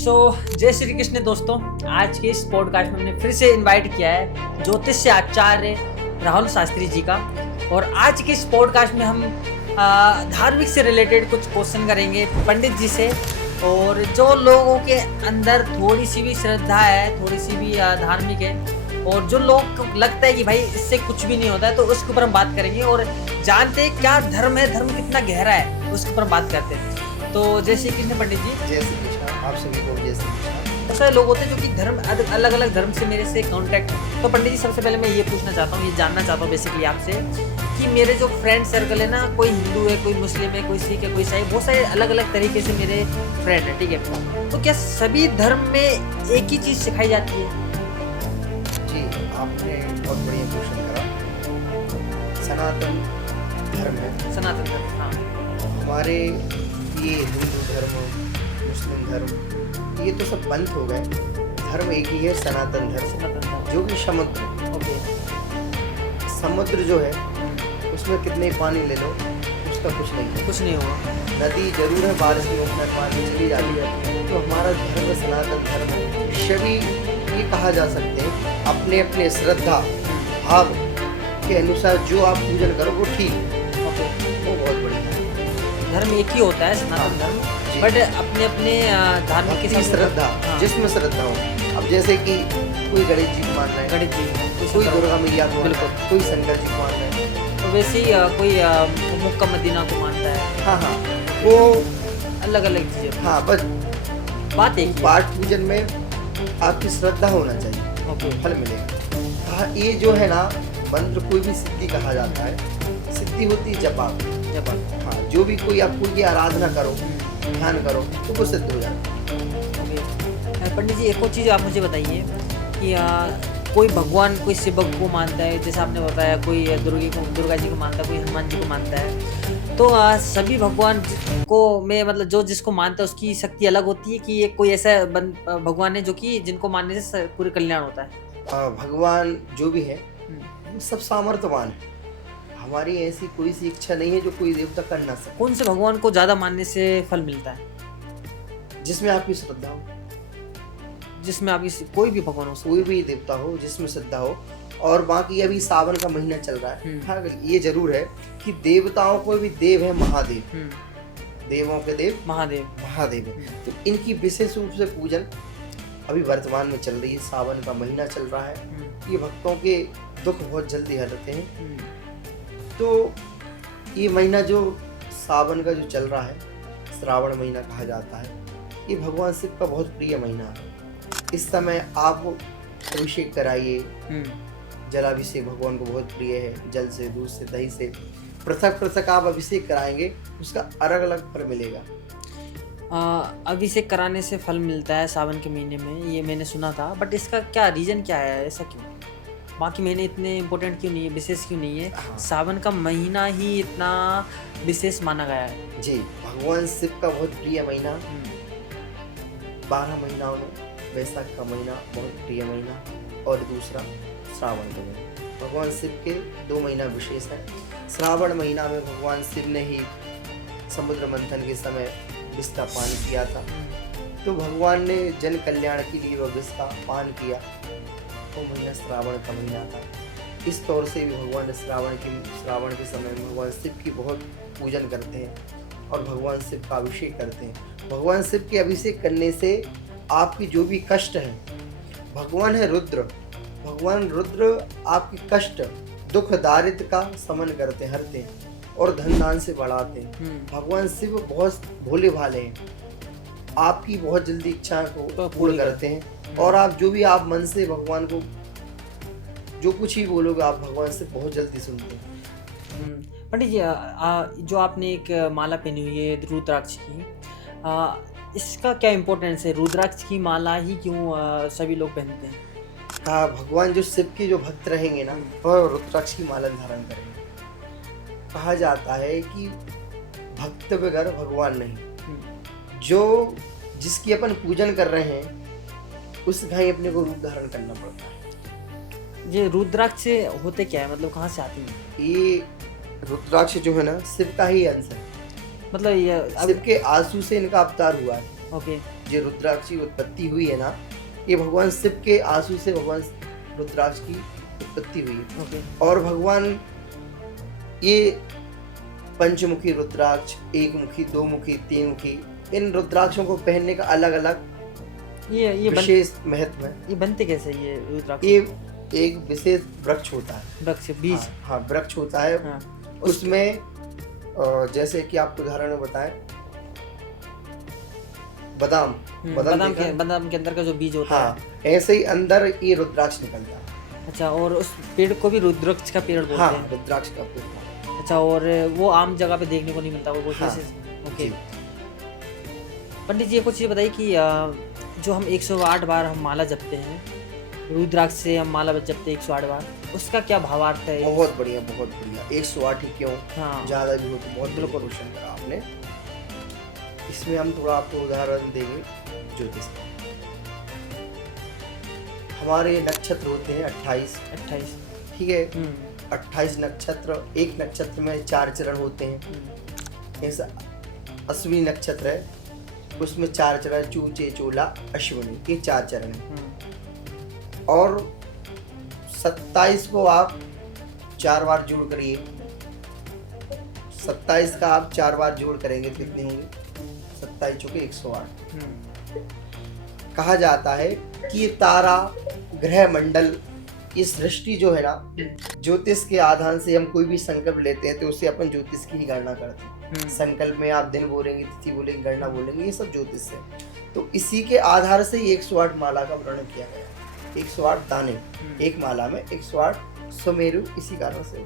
जय श्री कृष्ण दोस्तों। आज के इस पॉडकास्ट में हमने फिर से इनवाइट किया है ज्योतिष से आचार्य राहुल शास्त्री जी का। और आज के इस पॉडकास्ट में हम धार्मिक से रिलेटेड कुछ क्वेश्चन करेंगे पंडित जी से। और जो लोगों के अंदर थोड़ी सी भी श्रद्धा है, थोड़ी सी भी धार्मिक है, और जो लोग को लगता है कि भाई इससे कुछ भी नहीं होता है, तो उसके ऊपर हम बात करेंगे और जानते हैं क्या धर्म है, धर्म कितना गहरा है, उसके ऊपर हम बात करते हैं। तो जय श्री कृष्ण पंडित जी। जय श्री कृष्ण। आप सभी को जय श्री कृष्ण। बहुत सारे लोग होते हैं जो कि धर्म अलग अलग धर्म से मेरे से कांटेक्ट। तो पंडित जी सबसे पहले मैं ये पूछना चाहता हूँ, ये जानना चाहता हूँ बेसिकली आपसे कि मेरे जो फ्रेंड सर्कल है ना, कोई हिंदू है, कोई मुस्लिम है, कोई सिख है, कोई ईसाई, बहुत सारे अलग अलग तरीके से मेरे फ्रेंड है, ठीक है। तो क्या सभी धर्म में एक ही चीज़ सिखाई जाती है? जी, आपने बहुत बढ़िया क्वेश्चन करा। सनातन धर्म है, सनातन धर्म, हाँ। हमारे ये हिंदू धर्म, मुस्लिम धर्म, ये तो सब बंद हो गए। धर्म एक ही है, सनातन धर्म, सनातन धर्म, जो कि समुद्र। ओके। समुद्र जो है उसमें कितने पानी ले लो उसका कुछ नहीं है। कुछ नहीं हुआ। नदी जरूर है, बारिश में उसमें पानी चली जाती है। तो हमारा धर्म सनातन धर्म है। सभी ये कहा जा सकते हैं कि अपने अपने श्रद्धा भाव के अनुसार जो आप पूजन करो वो ठीक है, वो बहुत बढ़िया है। धर्म एक ही होता है, सनातन धर्म, बट अपने अपने धार्मिक के अपनी साथ श्रद्धा, हाँ। जिसमें श्रद्धा हो। अब जैसे कि कोई गणेश जी को मान रहा है, गणेश जी, कोई दुर्गा मैया को मान रहा बिल्कुल। है, कोई शंकर जी को मान रहा है। तो वैसे ही कोई मक्का मदीना को मानता है, हाँ हाँ, वो अलग अलग चीजें। हाँ, बस बात एक ही है। पाठ पूजन में आपकी श्रद्धा होना चाहिए, ओके। फल मिलेगा। हाँ, ये जो है ना, मंत्र कोई भी सिद्धि कहा जाता है। सिद्धि होती है जप। जब हाँ, जो भी कोई आप कोई की आराधना करो, ध्यान करो, तो वो सिद्ध हो जाता है। पंडित जी एक और चीज़ आप मुझे बताइए कि कोई भगवान, कोई शिव को मानता है, जैसे आपने बताया, कोई दुर्गा जी को मानता है, कोई हनुमान जी को मानता है। तो सभी भगवान को में मतलब जो जिसको मानता है उसकी शक्ति अलग होती है कि ये कोई ऐसा भगवान है जो कि जिनको मानने से पूरे कल्याण होता है? भगवान जो भी है वो सब सामर्थ्यवान है। हमारी ऐसी कोई सी इच्छा नहीं है जो कोई देवता कर ना सके। कौन से भगवान को ज़्यादा मानने से फल मिलता है? जिसमें आपकी श्रद्धा हो, जिसमें आपकी कोई भी भगवान हो सकता कोई भी देवता हो जिसमें श्रद्धा हो। और बाकी अभी सावन का महीना चल रहा है। हाँ, ये जरूर है कि देवताओं को भी देव है महादेव। देवों के देव महादेव महादेव है। तो इनकी विशेष रूप से पूजन अभी वर्तमान में चल रही है। सावन का महीना चल रहा है। ये भक्तों के दुख बहुत जल्दी हरते हैं। तो ये महीना जो सावन का जो चल रहा है, श्रावण महीना कहा जाता है, ये भगवान शिव का बहुत प्रिय महीना है। इस समय आप अभिषेक कराइए। जलाभिषेक भगवान को बहुत प्रिय है। जल से, दूध से, दही से पृथक पृथक आप अभिषेक कराएंगे, उसका अलग अलग फल मिलेगा। अभिषेक कराने से फल मिलता है सावन के महीने में, ये मैंने सुना था। बट इसका क्या रीज़न क्या है, ऐसा क्यों? बाकी महीने इतने इम्पोर्टेंट क्यों नहीं है, विशेष क्यों नहीं है? हाँ। सावन का महीना ही इतना विशेष माना गया है। जी, भगवान शिव का बहुत प्रिय महीना। 12 महीनाओं में वैशाख का महीना बहुत प्रिय महीना, और दूसरा श्रावण का महीना। भगवान शिव के 2 महीना विशेष है। श्रावण महीना में भगवान शिव ने ही समुद्र मंथन के समय विष का पान किया था। तो भगवान ने जन कल्याण के लिए वह विष का पान किया। वो महीना श्रावण का महीना था। इस तौर से भी भगवान ने श्रावण के समय में भगवान शिव की बहुत पूजन करते हैं और भगवान शिव का अभिषेक करते हैं। भगवान शिव के अभिषेक करने से आपकी जो भी कष्ट है, भगवान है रुद्र, भगवान रुद्र आपकी कष्ट, दुख, दारिद्र्य का समन करते हैं, हरते हैं और धन दान से बढ़ाते हैं। भगवान शिव बहुत भोले भाले हैं। आपकी बहुत जल्दी इच्छा को पूर्ण करते हैं। और आप जो भी आप मन से भगवान को जो कुछ ही बोलोगे, आप भगवान से बहुत जल्दी सुनते हैं। पंडित जी जो आपने एक माला पहनी हुई है रुद्राक्ष की, इसका क्या इम्पोर्टेंस है? रुद्राक्ष की माला ही क्यों सभी लोग पहनते हैं? भगवान जो शिव के जो भक्त रहेंगे ना, वह रुद्राक्ष की माला धारण करेंगे। कहा जाता है कि भक्त बगैर भगवान नहीं। जो जिसकी अपन पूजन कर रहे हैं उसका ही अपने को रूप धारण करना पड़ता है। ये रुद्राक्ष होते क्या है, मतलब कहाँ से आती है? ये रुद्राक्ष जो है ना, शिव का ही अंश है। मतलब ये शिव के आंसू से इनका अवतार हुआ है। ओके। जो रुद्राक्ष की उत्पत्ति हुई है ना, ये भगवान शिव के आंसू से भगवान रुद्राक्ष की उत्पत्ति हुई है। ओके। और भगवान ये पंचमुखी रुद्राक्ष, एक मुखी, दो मुखी, तीन मुखी, इन रुद्राक्षों को पहनने का अलग अलग ये विशेष महत्व है। ये बनते कैसे ये रुद्राक्ष? ये एक विशेष वृक्ष होता है, वृक्ष, बीज। हाँ वृक्ष होता है। हाँ। उसमें जैसे कि आपको उदाहरण में बताएं, बादाम बादाम देखा है? बादाम के अंदर का जो बीज होता है। हाँ, ऐसे ही अंदर ये रुद्राक्ष निकलता है। अच्छा, और उस पेड़ को भी रुद्राक्ष का पेड़ बोलते हाँ, हैं। रुद्राक्ष का पेड़। अच्छा, और वो आम जगह पे देखने को नहीं मिलता, वो हाँ, ओके। जी। पंडित जी, ये कुछ ये बताइए कि जो हम 108 बार हम माला जपते हैं, रुद्राक्ष से हम माला जपते हैं 108 बार, उसका क्या भावार्थ है? बहुत बढ़िया, बहुत बढ़िया। 108 ही क्यों, हाँ, ज्यादा भी हो तो बहुत बिल्कुल। क्वेश्चन करा आपने। इसमें हम थोड़ा आपको उदाहरण देंगे ज्योतिष का। हमारे नक्षत्र होते हैं 28, 28। ठीक है। 28 नक्षत्र, एक नक्षत्र में 4 चरण होते हैं। जैसे अश्विनी नक्षत्र है, उसमें 4 चरण, चूचे, चोला, अश्विनी, ये 4 चरण है। और 27 को आप 4 बार जोड़ करिए, 27 का आप 4 बार जोड़ करेंगे तो कितने होंगे? 27 चौके 108। कहा जाता है कि तारा, ग्रह मंडल, इस सृष्टि जो है ना, ज्योतिष के आधार से हम कोई भी संकल्प लेते हैं तो उसे अपन ज्योतिष की ही गणना करते हैं। संकल्प में आप दिन बोलेंगे, तिथि बोलेंगे, गणना बोलेंगे, ये सब ज्योतिष है। तो इसी के आधार से 108 माला का वर्णन किया गया। 108 दाने एक माला में, 108 सुमेरु, इसी कारण से।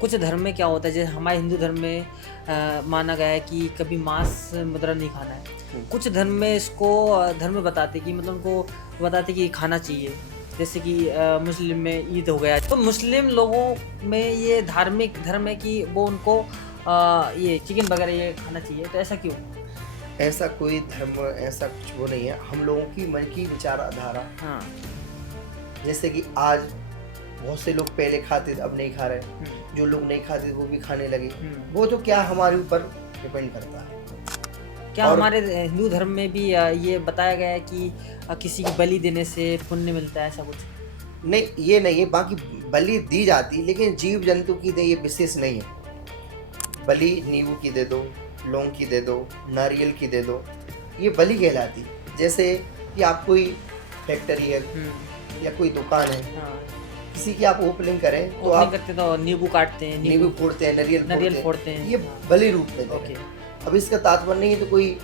कुछ धर्म में क्या होता है, जैसे हमारे हिंदू धर्म में माना गया है कि कभी मांस मुद्रा नहीं खाना है। कुछ धर्म में इसको धर्म में बताते कि मतलब उनको बताते कि खाना चाहिए, जैसे कि मुस्लिम में ईद हो गया। तो मुस्लिम लोगों में ये धार्मिक धर्म है कि वो उनको ये चिकन वगैरह ये खाना चाहिए, तो ऐसा क्यों? ऐसा कोई धर्म, ऐसा कुछ वो नहीं है। हम लोगों की मन की विचारधारा। हाँ। जैसे कि आज बहुत से लोग पहले खाते थे, अब नहीं खा रहे। जो लोग नहीं खाते वो भी खाने लगे। वो तो क्या हमारे ऊपर डिपेंड करता है। क्या हमारे हिंदू धर्म में भी ये बताया गया है कि किसी की बलि देने से पुण्य मिलता है, ऐसा कुछ? नहीं, ये नहीं है। बाकी बलि दी जाती, लेकिन जीव जंतु की दे, ये विशेष नहीं है। बलि नींबू की दे दो, लौंग की दे दो, नारियल की दे दो, ये बलि कहलाती। जैसे कि आप कोई फैक्ट्री है या कोई दुकान है, हाँ। किसी की आप ओपनिंग करें तो आप करते तो नींबू काटते हैं, नींबू फोड़ते हैं, नारियल फोड़ते हैं, ये बलि रूप में। ओके। अब इसका तात्पर्य नहीं है तो कोई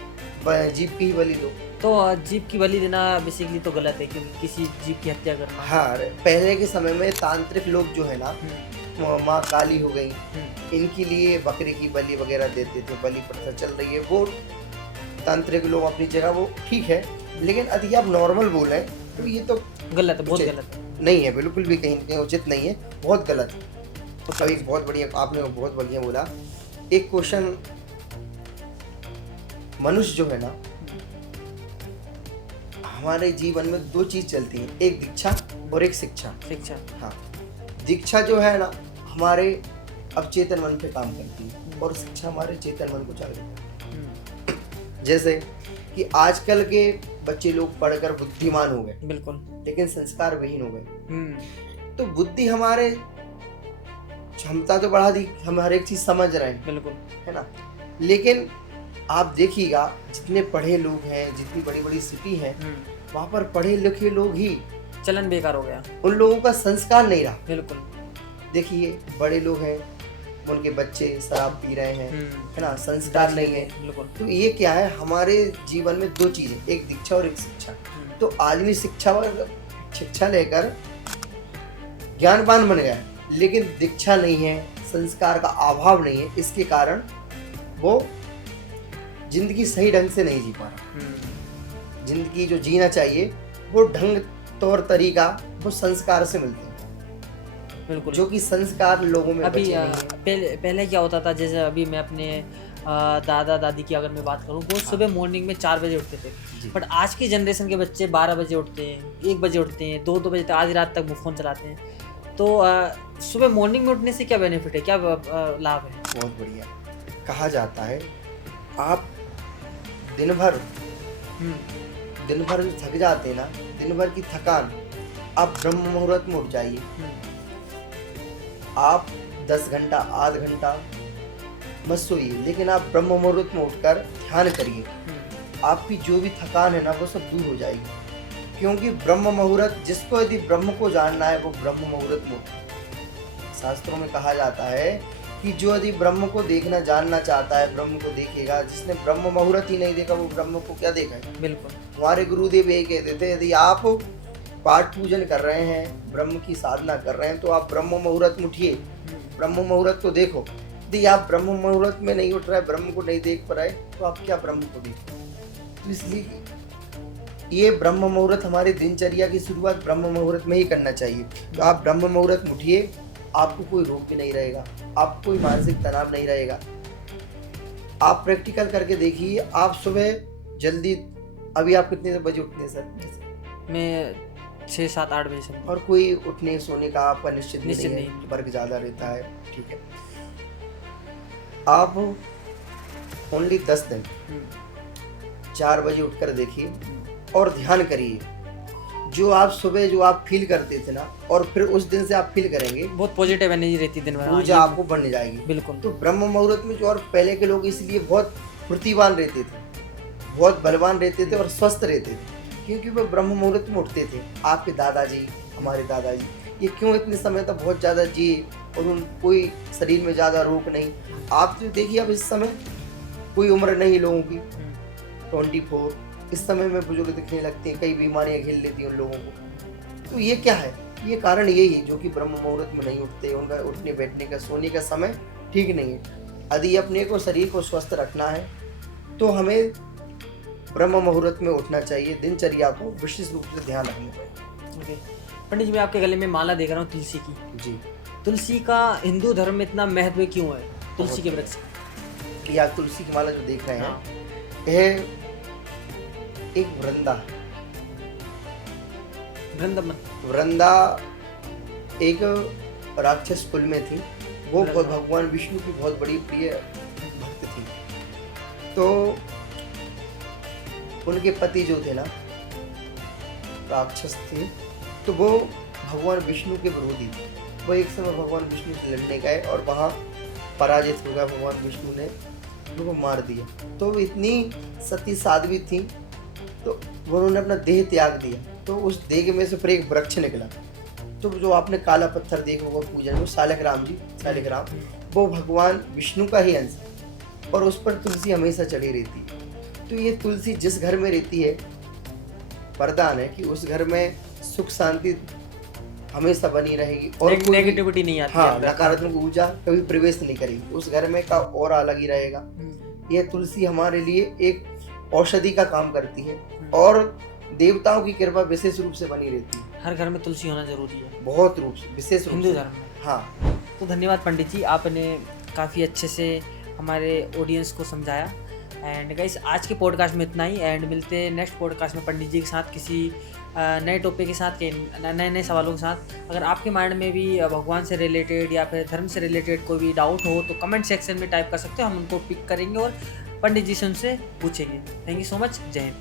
जीव की ही बलि दो। तो जीव की बलि देना बेसिकली तो गलत है, क्योंकि किसी जीव की हत्या करना। हाँ, पहले के समय में तांत्रिक लोग जो है ना, माँ काली हो गई, इनके लिए बकरे की बलि वगैरह देते थे। बलि प्रथा चल रही है, वो तांत्रिक लोग अपनी जगह, वो ठीक है। लेकिन यदि आप नॉर्मल बोले तो ये तो गलत है, बहुत गलत है। नहीं है, बिल्कुल भी कहीं कहीं उचित नहीं है, बहुत गलत है। तो अभी बहुत बढ़िया, आपने बहुत बढ़िया बोला। एक क्वेश्चन, मनुष्य जो है ना, हमारे जीवन में 2 चीज चलती है, एक दीक्षा और एक शिक्षा। शिक्षा, हाँ। दीक्षा जो है ना, हमारे अवचेतन मन पे काम करती है, और शिक्षा हमारे चेतन मन को चालू करती है। जैसे कि आजकल के बच्चे लोग पढ़कर बुद्धिमान हो गए, बिल्कुल, लेकिन संस्कार विहीन हो गए। तो बुद्धि हमारे क्षमता तो बढ़ा दी, हम हर एक चीज समझ रहे हैं, बिल्कुल, है ना। लेकिन आप देखिएगा, जितने पढ़े लोग हैं, जितनी बड़ी बड़ी सिटी है, वहाँ पर पढ़े लिखे लोग ही, चलन बेकार हो गया। उन लोगों का संस्कार नहीं रहा। बिल्कुल। देखिए, बड़े लोग हैं, उनके बच्चे शराब पी रहे हैं, है ना, संस्कार नहीं है। बिल्कुल। तो ये क्या है, हमारे जीवन में 2 चीजें, एक दीक्षा और एक शिक्षा। तो आदमी शिक्षा लेकर ज्ञानवान बन गया, लेकिन दीक्षा नहीं है, संस्कार का अभाव नहीं है, इसके कारण वो जिंदगी सही ढंग से नहीं जी पा रहा। जिंदगी जो जीना चाहिए वो ढंग, तौर तरीका वो संस्कार से मिलते हैं। बिल्कुल, जो कि संस्कार लोगों में अभी बचे नहीं हैं। पहले क्या होता था, जैसे अभी मैं अपने दादा दादी की अगर मैं बात करूं, वो सुबह मॉर्निंग में 4 बजे उठते थे। बट आज की जनरेशन के बच्चे 12 बजे उठते हैं, 1 बजे उठते हैं, 2 बजे तक, आधी रात तक वो फ़ोन चलाते हैं। तो सुबह मॉर्निंग में उठने से क्या बेनिफिट है, क्या लाभ है? बहुत बढ़िया। कहा जाता है, आप दिन भर दिन भर जो थक जाते हैं ना, दिन भर की थकान, आप ब्रह्म मुहूर्त में उठ जाइए। आप 10 घंटा, आध घंटा मत सोइए, लेकिन आप ब्रह्म मुहूर्त में उठकर ध्यान करिए। आपकी जो भी थकान है ना, वो सब दूर हो जाएगी। क्योंकि ब्रह्म मुहूर्त, जिसको यदि ब्रह्म को जानना है वो ब्रह्म मुहूर्त में उठे। शास्त्रों में कहा जाता है कि जो यदि ब्रह्म को देखना जानना चाहता है, ब्रह्म को देखेगा। जिसने ब्रह्म मुहूर्त ही नहीं देखा, वो ब्रह्म को क्या देखेगा। बिल्कुल। हमारे गुरुदेव यही कहते थे, यदि आप पाठ पूजन कर रहे हैं, ब्रह्म की साधना कर रहे हैं, तो आप ब्रह्म मुहूर्त में उठिए, ब्रह्म मुहूर्त को देखो। यदि आप ब्रह्म मुहूर्त में नहीं उठ रहे, ब्रह्म को नहीं देख पा रहे, तो आप क्या ब्रह्म को देखें। तो इसलिए ये ब्रह्म मुहूर्त, हमारी दिनचर्या की शुरुआत ब्रह्म मुहूर्त में ही करना चाहिए। तो आप ब्रह्म मुहूर्त में उठिए, आपको कोई रोग भी नहीं रहेगा, आपको कोई मानसिक तनाव नहीं रहेगा। आप प्रैक्टिकल करके देखिए। आप सुबह जल्दी, अभी आप कितने बजे उठते हैं सर? मैं 6, 7, 8 बजे से। और कोई उठने सोने का आपका निश्चित नहीं है, नहीं। वर्क ज़्यादा रहता है, ठीक है। आप ओनली 10 दिन 4 बजे उठकर देखिए और ध्यान करिए। जो आप सुबह जो आप फील करते थे ना, और फिर उस दिन से आप फील करेंगे, बहुत पॉजिटिव एनर्जी रहती है दिन भर। ऊर्जा आपको बढ़ने जाएगी। बिल्कुल। तो ब्रह्म मुहूर्त में जो, और पहले के लोग इसलिए बहुत फुर्तीवान रहते थे, बहुत बलवान रहते थे और स्वस्थ रहते थे, क्योंकि वो ब्रह्म मुहूर्त में उठते थे। आपके दादाजी, हमारे दादाजी, ये क्यों इतने समय तक बहुत ज़्यादा जिए और उन कोई शरीर में ज़्यादा रोग नहीं। आप जो देखिए, अब इस समय कोई उम्र नहीं लोगों की, 24 इस समय में बुजुर्ग दिखने लगते हैं, कई बीमारियां घेर लेती हैं उन लोगों को। तो ये क्या है? ये कारण यही है, जो कि ब्रह्म मुहूर्त में नहीं उठते, उनका उठने बैठने का, सोने का समय ठीक नहीं है। यदि अपने को, शरीर को स्वस्थ रखना है, तो हमें ब्रह्म मुहूर्त में उठना चाहिए। दिनचर्या को विशेष रूप से ध्यान रखना चाहिए। ओके पंडित जी, मैं आपके गले में माला देख रहा हूँ तुलसी की। जी। तुलसी का हिंदू धर्म में इतना महत्व क्यों है, तुलसी के वृक्ष? या तुलसी की माला जो देख रहे हैं, यह एक वृंदा एक राक्षस कुल में थी। वो भगवान विष्णु की बहुत बड़ी प्रिय भक्त थी। तो उनके पति जो थे ना, राक्षस थे, तो वो भगवान विष्णु के विरोधी थे। वो एक समय भगवान विष्णु से लड़ने गए और वहाँ पराजित हो गया। भगवान विष्णु ने उनको मार दिया। तो वो इतनी सती साध्वी थी, तो उन्होंने अपना देह त्याग दिया। तो उस देह में से फिर एक वृक्ष निकला। तो जो आपने काला पत्थर देखा होगा पूजन, वो सालग्राम जी, सालग्राम, वो भगवान विष्णु का ही अंश है और उस पर तुलसी हमेशा चढ़ी रहती है। तो ये तुलसी जिस घर में रहती है, वरदान है कि उस घर में सुख शांति हमेशा बनी रहेगी और नेगेटिविटी नहीं आती। हाँ, नकारात्मक ऊर्जा कभी प्रवेश नहीं करेगी उस घर में, का ऑरा अलग ही रहेगा। यह तुलसी हमारे लिए एक औषधि का काम करती है और देवताओं की कृपा विशेष रूप से बनी रहती है। हर घर में तुलसी होना जरूरी है, बहुत रूप से, विशेष रूप हिंदू से। धर्म में। हाँ। तो धन्यवाद पंडित जी, आपने काफ़ी अच्छे से हमारे ऑडियंस को समझाया। एंड गाइस, आज के पॉडकास्ट में इतना ही। एंड मिलते हैं नेक्स्ट पॉडकास्ट में पंडित जी के साथ, किसी नए टॉपिक के साथ, नए सवालों के साथ। अगर आपके माइंड में भी भगवान से रिलेटेड या फिर धर्म से रिलेटेड कोई भी डाउट हो, तो कमेंट सेक्शन में टाइप कर सकते हो, हम उनको पिक करेंगे और पंडित जी से उनसे पूछेंगे। Thank you so much. जय हिंद।